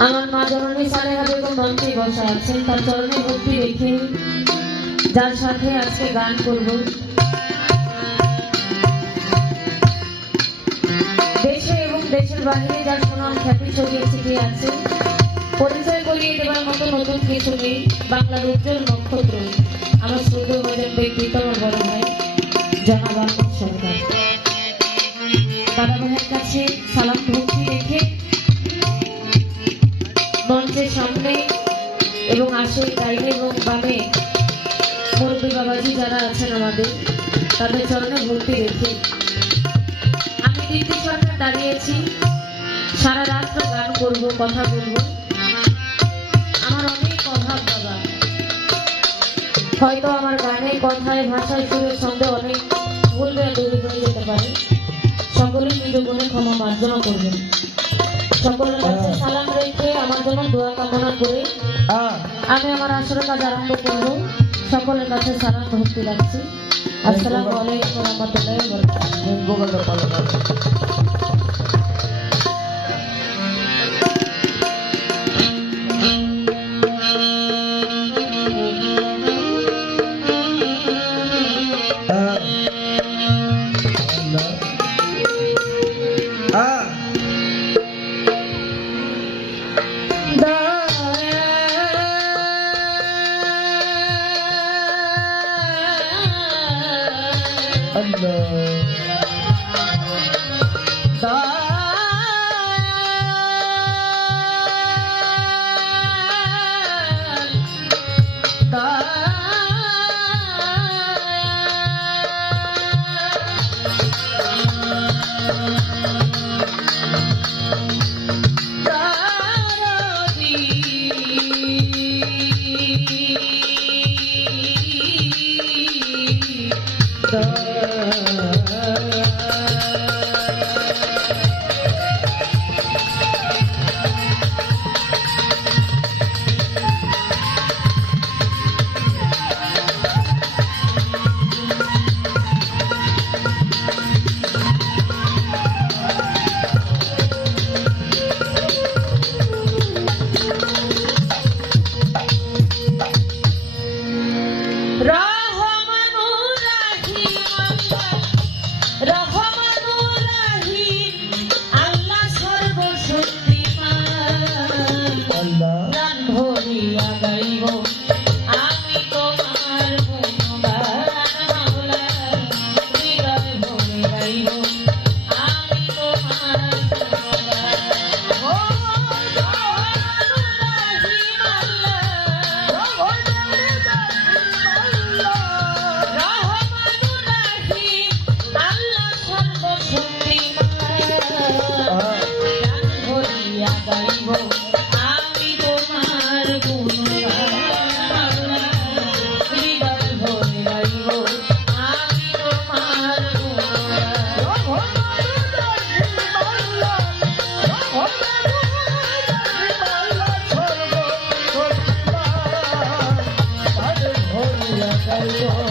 আমার মা জননী সালেহা বেগম মঞ্চে বসা আছেন, তার চরণে ভক্তি রেখে যার সাথে আজকে গান করব। দেশে এবং দেশের বাইরে যার সুনাম খ্যাতি ছড়িয়ে ছিটিয়ে আছে, পরিচয় করিয়ে দেওয়ার মতো নতুন কিছু নেই, বাংলার উজ্জ্বল নক্ষত্র। আমার শ্রদ্ধেয় ম্যাডাম ব্যক্তিত্ব আমার বড় ভাই, জনাব সরকার। দাদা ভাইয়ের কাছে সালাম ভক্তি রেখে মঞ্চের সামনে এবং আসে ডাইনে এবং বামে মুরব্বী বাবাজি যারা আছেন আমাদের, তাদের চরণে ভক্তি রেখে আমি দীপ্তি সরকার দাঁড়িয়েছি। সারা রাত্র গান করব, কথা বলব। আমার অনেক অভাব বাবা। হয়তো আমার গানে কথায়, ভাষায় সুরের সঙ্গে অনেক ভুল হয়ে যেতে পারে। সকলে নিজ গুণে ক্ষমা মার্জনা করবেন। সকলের কাছে সালাম রেখে আমার জন্য দোয়া কামনা করে। হ্যাঁ। আমি আমার আসরের কাজ আরম্ভ করব। সকলের কাছে সালাম ভক্তি রাখছি। আসসালামু আলাইকুম রহমতুল্লাহ い。